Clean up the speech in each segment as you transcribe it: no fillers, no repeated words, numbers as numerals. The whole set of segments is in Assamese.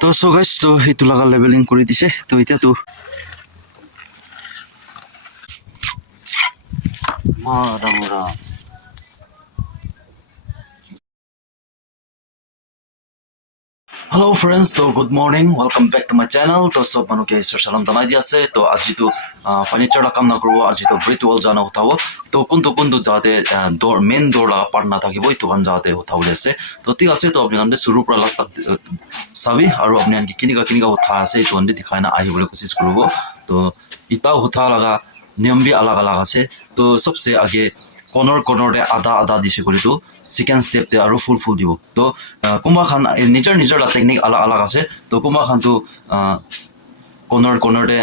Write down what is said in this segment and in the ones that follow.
তো সো গাইস তো এইটো লাগা লেভেলিং কৰি দিছে তো এতিয়া তো মাৰা Hello friends, so good morning. Welcome back to my channel. To sob manu ke salam janai di ase. To aji to furniture la kam na korbo. Aji to ritual jana uthawo. To kuntu jate door main door la part na thakibo. Itu kan jate uthawo ase. To tik ase to apni ande shuru pra last tak sabi aru apni anki kini ka utha ase. To ande dikhai na ahi bole koshis korbo. To ita utha laga niyam bhi alag ase. To sabse age corner de ada dise kori to second step te aru full dibo to kumba khan nature la technique alag ase to kumba khan to corner de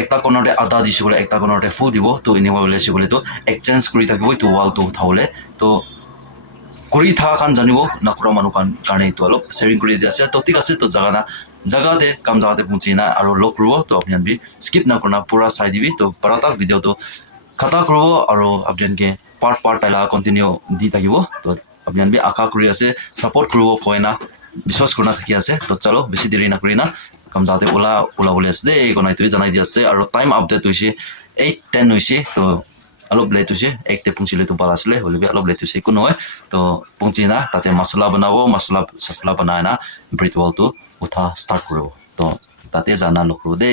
ekta corner de ada dise kore ekta corner de full dibo to ine wale se kore to exchange kori thakibo to wall to thawle to kori tha khan janibo nakura manu khan karne to alop sharing kori di ase to tik ase to jaga de kam jaga de punchina aru lok rubo to apni bi skip na korna pura sai dibi to parata video to khata korbo aru apni ke part taila continue di thakibo to apni bi aka kuri ase support koribo koina বিশ্বাস korna thaki ase to chalo beshi deri na korina kam jate ola bole ase de konai tu janai di ase aru time update hoise 8:10 hoise to alop late hoise 1 te punchile to bala asle holibe alop late hoise kuno hoy to punchina tate masala banabo masala banai na ritual to utha start koribo to tate jana lokro de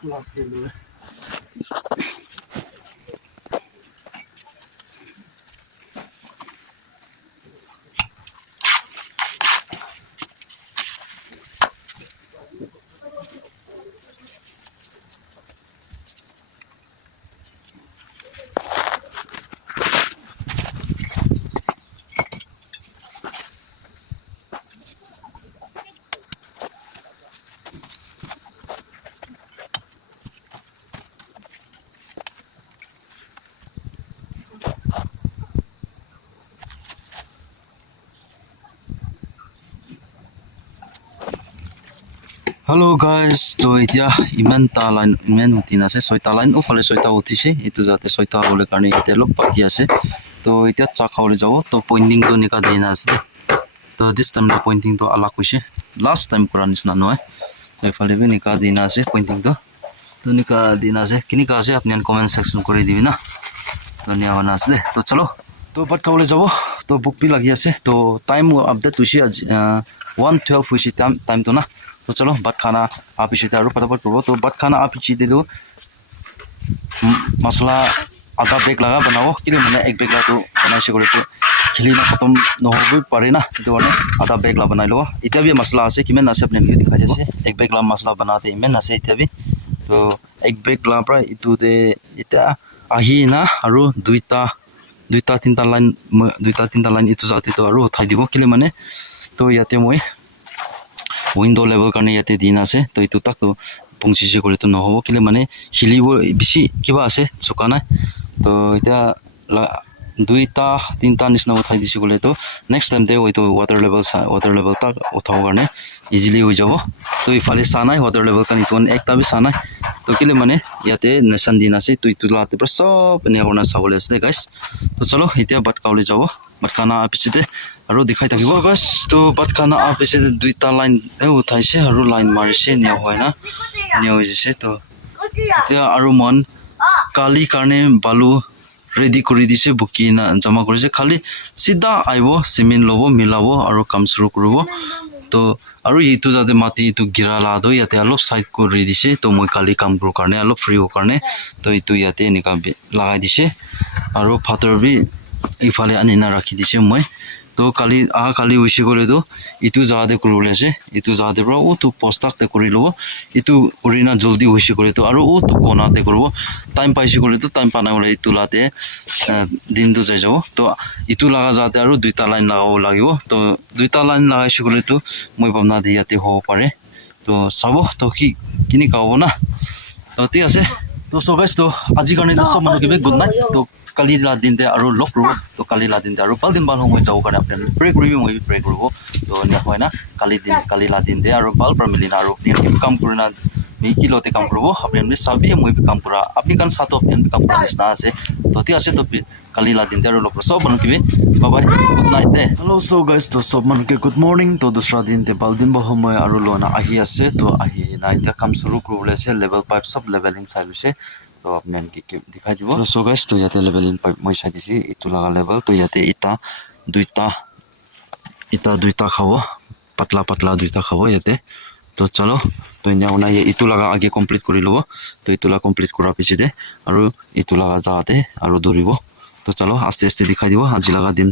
class hello Hello guys, to এতিয়া ইমান টা লাইন ইমান উঠিন আছে 6টা লাইন ওফালে 6টা উঠিছে এটো যাতে 6টা হলে কাৰণে এতিয়া লক বাকি আছে তো এতিয়া চা খাওলে যাব তো পয়েন্টিং তো নিকা দিন আছে তো দিস টাইম দা পয়েন্টিং তো আলাক হৈছে লাস্ট টাইম কৰা নিচিনা নহয় তো এফালে বি নিকা দিন আছে পয়েন্টিং তো নিকা দিন আছে কিনিকা আছে আপনি কমেন্ট সেকশন কৰি দিবি না তো নিয়া হনা আছে তো চলো তো বাট খাওলে যাব তো বুক বি লাগি আছে তো টাইম আপডেট হৈছে 1:12 হৈছে টাইম তো না तो चलो बात खाना आप इसे तारू फटाफट करो तो बात खाना आप इसे दे दो मसाला आधा बैग लगा बनाओ कि मैंने एक बैग ला तो बनाई से तो खिली ना खत्म न हो भी पारे ना तो वाले आधा बैग ला बनाई लो इतना भी मसला आसे कि मैं ना से अपने लिए दिखा जैसे एक बैग ला मसला बनाते मैं ना से इतना भी तो एक बैग ला पर इतु दे इतना आही ना और दुईटा तीनटा लाइन इतु जाती तो और उठाई दिबो कि मैंने तो याते मैं window level karne yate din ase to itu tak to pungsi je kore to no hobo kile mane hilibo bisi kiba ase sukana to eta duita tinta nisna uthai dise kole to next time de oi to water level tak uthao karne easily hoi jabo to ifale sanai water level kan iton ekta bi sanai to kile mane yate nation din ase to itu late pra sob ne korna sabole ase guys to chalo etia bat kaule jabo bat kana apisite আৰু দেখাই থাকিব গাইস তো বাত খানা আপেছে দুইটা লাইন উঠাইছে আৰু লাইন মাৰিছে নিয়া হয় না নিয়া হৈছে তো এতিয়া আৰু মন কালি কাৰণে বালু ৰেডি কৰি দিছে বুকি না জমা কৰিছে খালি সিধা আইব সিমেন্ট লব মিলাব আৰু কাম শুৰু কৰিব তো আৰু ইটো যাতে মাটি ইটো গিৰা লাদো ইয়াতে অলপ সাইড কৰি দিছে তো মই কালি কাম কৰ কাৰণে অলপ ফ্ৰী হোৱাৰ কাৰণে তো ইটো ইয়াতে এনেকা লগাই দিছে আৰু ফাটাৰ বি ইফালে আনি না ৰাখি দিছে মই তো কালি উইছে কৰে তো ইটু জাহাতে কৰবলে আছে ইটু জাহাতে পৰা ও তো পোস্টাকতে কৰি লব ইটু কৰিনা জলদি উইছে কৰে তো আৰু ও তো কোনাতে করব টাইম পাইছে করে তো টাইম পানা বলে ইটু লাতে দিনটো যাই যাব তো ইটু লাগা যাতে আৰু দুইটা লাইন লাগাব লাগিব তো দুইটা লাইন লাগাইছে কৰে তো মই ভাবনা দি ইয়াতে হ'ব পাৰে তো চাব তো কিনি কাব না তো ঠিক আছে তো সো গাইস তো আজি কাৰণে তো সব মানুহ গুড নাইট তো কালি লা দিন দে আৰু লক ৰব তো কালি লা দিন দে আৰু বাল দিন বাল সময় যাব কাৰণে আপুনি প্ৰে কৰিবি মই প্ৰে কৰিব তো না হয় না কালি লা দিন দে আৰু বাল পৰা মিলিনা আৰু আপুনি কাম কৰিনা এই কিলোতে কাম করব আপনি সবই মই কাম করা আপনি কান সাথে আপনি কাম করা নিচিনা আছে তো ঠিক আছে তো কালি লা দিন দে আৰু লক সব মানুহ কিবি বাই বাই গুড নাইট দে হেল্ল সো গাইস তো সব মানুহ কে গুড মর্নিং তো দুসরা দিন তে বাল দিন সময় আৰু লোনা আহি আছে তো আহি না এটা কাম শুৰু কৰিবলৈ আছে লেভেল 5 সব লেভেলিং চাই লৈছে তো আপনি কি দিখাই দিব সো গাইস তো ইয়াতে লেভেলিং 5 মই চাই দিছি ইটো লাগা লেভেল তো ইয়াতে দুইটা খাব পাতলা পাতলা দুইটা খাব ইয়াতে তো চলো তো ইনা ওনা ইটো লাগা আগে কমপ্লিট কৰি লব তো ইটো লাগা কমপ্লিট কৰাৰ পিছতে আৰু ইটো লাগা যাতে আৰু দৌৰিব তো চলো আস্তে আস্তে দিখাই দিব আজি লাগা দিন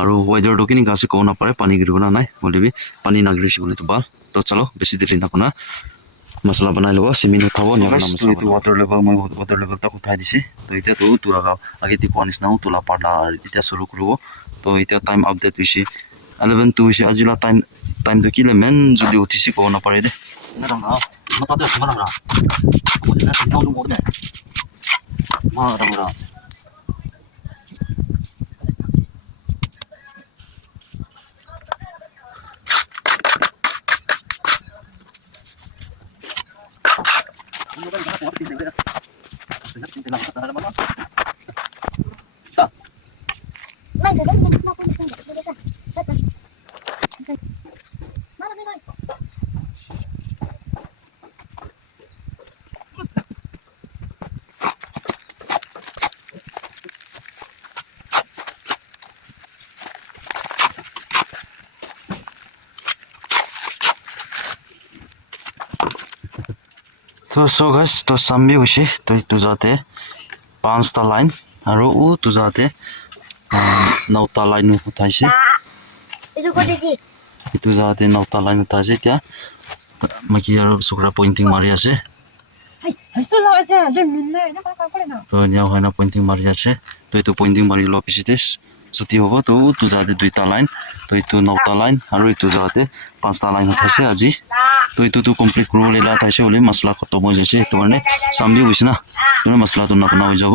আৰু ওয়েদাৰটো কিনি গাছে কোনা পাৰে পানী গিৰিব না নাই বলিবি পানী নাগৰিছে বলে তো বাল তো চলো বেছি দেৰি নকনা মছলা বনাই লব সিমিন উঠাব নিয়া মছলা তো ওয়াটার লেভেল মই ওয়াটার লেভেল তা উঠাই দিছি তো এতিয়া তো তুলা গাও আগে তি কোনিস না তুলা পাডা এতিয়া শুরু করব তো এতিয়া টাইম আপডেট হইছে 11 to হইছে আজিলা টাইম তো কিলে মেন যদি উঠিছি কোনা পারে দে না না মাথা তো সমান না বুঝছ না তো নো মোদ মা রামরা तो सो गाइस तो सामने होइसे तो इतु जाते 5টা লাইন আৰু ও তো যাতে 9টা লাইন উঠাইছে ইতু যাতে 9টা লাইন উঠাইছে এতিয়া মাকি আৰু সুকৰা পইন্টিং মাৰি আছে তো নিয়া হয় না পইন্টিং মাৰি আছে তো ইতু পইন্টিং মাৰি ল পিছতে ছুটি হ'ব তো তো যাতে 2টা লাইন তো ইতু 9টা লাইন আৰু ইতু যাতে 5টা লাইন উঠাইছে আজি তো ইতু তো কমপ্লিট কৰিব লেলা তাইছে বলে মছলা খতম হৈ যাইছে তো মানে সামনে হইছে না তো মছলা তো না হৈ যাব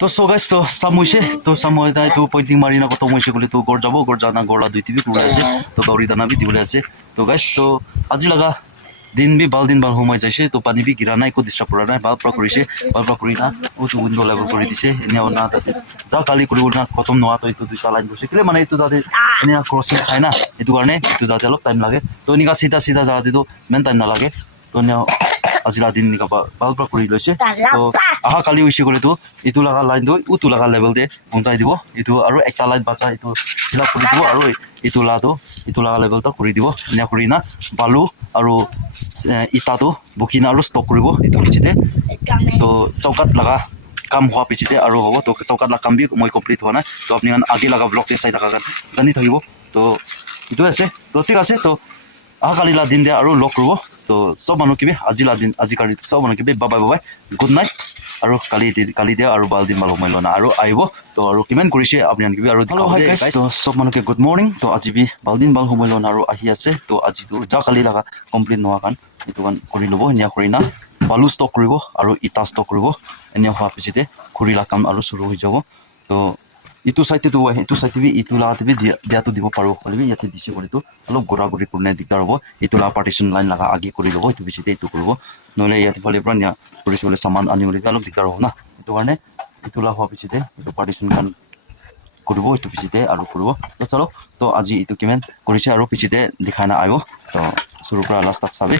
तो सो गाइस तो सामुइसे तो सामुइ दाइ तो पॉइंटिंग मारिना को तो मुइसे गले तो गोर जाबो गोर जाना गोरला दुई टिबी कुले আছে तो गौरी दाना भी दिबले আছে तो गाइस तो আজি लगा दिन भी बाल होमय जाइसे तो पानी भी गिरा নাই को डिस्टर्ब কৰা নাই বাল পৰা কৰিছে বাল পৰা কৰি না ও তো উইন্ডো লেভেল কৰি দিছে এনে না তাতে যা কালি কৰিব না খতম নোৱা তো ইটো দুইটা লাইন গৈছে কিলে মানে ইটো যাতে এনে ক্রসিং খাই না ইটো কাৰণে ইটো যাতে অলপ টাইম লাগে তো নিকা সিধা যাতে তো মেন টাইম না লাগে তো নে আজিলা দিন নিকা বাল পৰা কৰি লৈছে তো আহা কালি উইছে গলে তো ইটো লাগা লাইন দো উটো লাগা লেভেল দে পঞ্চাই দিব ইটো আৰু একটা লাইন বাচা ইটো ফিল আপ কৰি দিব আৰু ইটো লাগা লেভেল তা কৰি দিব এনে কৰি না বালু আৰু ইটাটো বুকিনা আৰু ষ্টক কৰিব ইটো পিছতে তো চৌকাত লাগা কাম হোৱা পিছতে আৰু হ'ব তো চৌকাত লাগা কাম বি মই কমপ্লিট হোৱা নাই তো আপুনি আগে লাগা ব্লগ তে চাই থাকা জানি থাকিব তো ইটো আছে তো ঠিক আছে তো আহা কালি লা দিন দে আৰু লক কৰিব তো সব মানুহ কিবি আজি কালি সব মানুহ কিবি বাই গুড নাইট আৰু কালি দে আৰু বাল দিন মাল সময় লনা আৰু আহিব তো আৰু কিমান কৰিছে আপুনি কিবি আৰু তো সব মানুহকে গুড মৰ্নিং তো আজি বি বাল দিন বাল সময় লনা আৰু আহি আছে তো আজি তো যা কালি লাগা কমপ্লিট নোৱা কান এটো কান কৰি লব নিয়া কৰি না বালু ষ্টক কৰিব আৰু ইটা ষ্টক কৰিব এনে হোৱা পিছতে খুৰিলা কাম আৰু শুৰু হৈ যাব তো ইটো সাইতে তো ইটো সাইতে বি ইটো লাতে বি দিয়াটো দিব পাৰো কলিবি ইয়াতে দিছে কৰিতো অলপ গৰা গৰি পুনে দিগদাৰ হ'ব ইটো লা পাৰ্টিশন লাইন লাগা আগে কৰি লব ইটো পিছতে ইটো কৰিব নহলে ইয়াতে ফালে পৰা নিয়া কৰিছলে সামান আনিবলৈ অলপ দিগদাৰ হ'ব না ইটো কাৰণে ইটো লা হোৱা পিছতে ইটো পাৰ্টিশন কান কৰিব ইটো পিছতে আৰু কৰিব তো চলো তো আজি ইটো কিমান কৰিছে আৰু পিছতে দেখানা আইব তো শুৰু কৰা লাষ্ট তক চাবে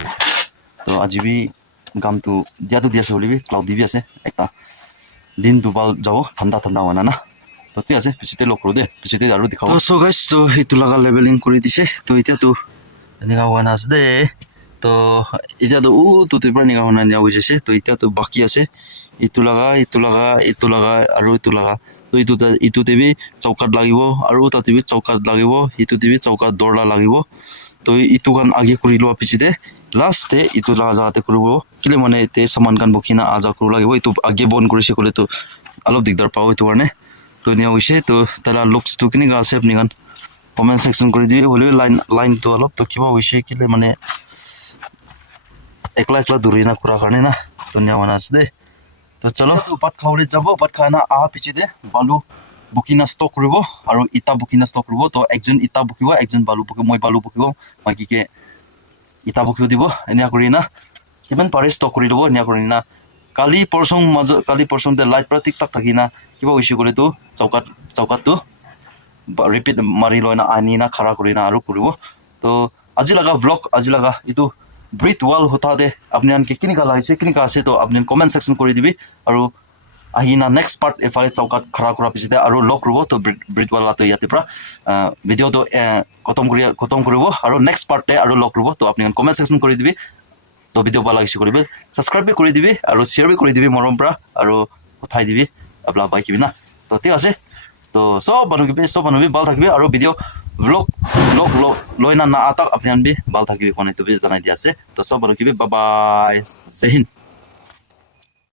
তো আজি বি গামটো দিয়াটো দি আছে বলিবি ক্লাউডি বি আছে একটা দিন দুবাল যাব ঠান্ডা হোৱা না তো ঠিক আছে পিছতে লক কৰো দে পিছতে আৰু দেখাও তো সো গাইস তো ইটো লাগা লেভেলিং কৰি দিছে তো এতিয়া তো এনেকা হোৱা নাছে দে তো এতিয়াতো তোৰ নিগা হোৱা নিয়া হৈ যাইছে তো এতিয়াতো বাকী আছে ইটো লগা আৰু ইটো লগা তো ইটোতে বি চৌকাত লাগিব আৰু তাতে বি চৌকাত লাগিব ইটোতে বি চৌকাত দৰলা লাগিব তো ইটো কান আগে কৰি লোৱা পিছতে লাষ্টে ইটো লগা যাতে কৰিব কিলে মানে তে সামান কান বকিনা আজা কৰিব লাগিব ইটো আগে বন কৰিছে ক'লে তো অলপ দিগদাৰ পাওঁ এইটো কাৰণে তো নিয়া হৈছে তো তাৰ লুকছটো কেনেকুৱা আছে আপুনি কান কমেণ্ট সেকশন কৰি দিবি হ'লেও লাইনটো অলপ তো কিবা হৈছে কিলে মানে একলা দূৰি না কৰাৰ কাৰণে না ধুনীয়া মানে আছে দেই তো চলো ভাত খাবলৈ যাব ভাত খাই না অহা পিছতে বালু বুকিনা ষ্টক কৰিব আৰু ইটা বুকিনা ষ্টক কৰিব তো একজন ইটা বুকিব একজন বালু বুকিব মই বালু বুকিব বাকীকে ইটা বুকিও দিব এনেকুৱা কৰি না কিমান পাৰে ষ্টক কৰি দিব এনেকুৱা কৰি না কালি পৰচংতে লাইট পৰা টিক টাক থাকি না কিবা হৈছে ক'লে তো চৌকাতটো ৰিপিট মাৰি লয় না আনি না খাৰা কৰি না আৰু কৰিব তো আজি লগা ব্লগ আজি লগা এইটো ব্ৰিথ ৱাল হঠাতে আপুনি আনকি কেনেকুৱা লাগিছে কেনেকুৱা আছে তো আপুনি কমেণ্ট ছেকশ্যন কৰি দিবি আৰু আহি না নেক্সট পাৰ্ট এফালে চৌকাত খাৰা কৰাৰ পিছতে আৰু লগ কৰিব তো ব্ৰিথ ৱালটো ইয়াতে পৰা ভিডিঅ'টো খতম কৰিব আৰু নেক্সট পাৰ্টে আৰু লগ কৰিব তো আপুনি কমেণ্ট ছেকশ্যন কৰি দিবি তো ভিডিঅ' ভাল লাগিছে কৰিবি ছাবস্ক্ৰাইব বি কৰি দিবি আৰু শ্বেয়াৰ বি কৰি দিবি মৰম পৰা আৰু উঠাই দিবি আপোনাৰ বাইকিবি না তো ঠিক আছে তো সব মানুহ ভাল থাকিবি আৰু ভিডিঅ' ব্লগ লৈ না আটাক আপুনি ভাল থাকিবি কোনে তো জানাই দিয়া আছে তো সব মানুহ বাই বাই জয় হিন্দ